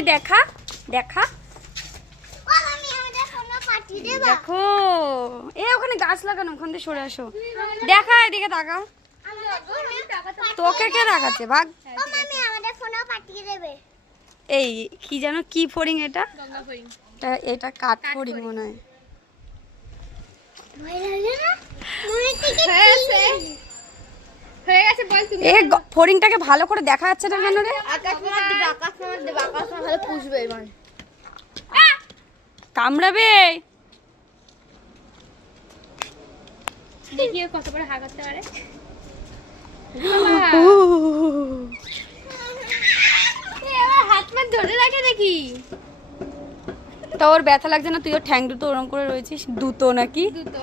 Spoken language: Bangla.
কই দেখা দেখা দেখো এ ওখানে গাছ লাগানো, ওখান থেকে সরে আসো। দেখা এদিকে তাকা। তোকে কে দেখাচ্ছে? ভাগ। এই কি যেন কি ফড়িং এটা? এটা কাঠ ফড়িং মনে হয়। এ ফড়িংটাকে ভালো করে দেখা যাচ্ছে না কেন রে? কামড়াবে। দেখিয়ে কত বড় হা করতে পারে। হাত মা ধরে রাখে দেখি। তা ওর ব্যথা লাগছে না? তুই ওর ঠ্যাং দুটো ওরম করে রয়েছিস। দুটো নাকি? দুটো।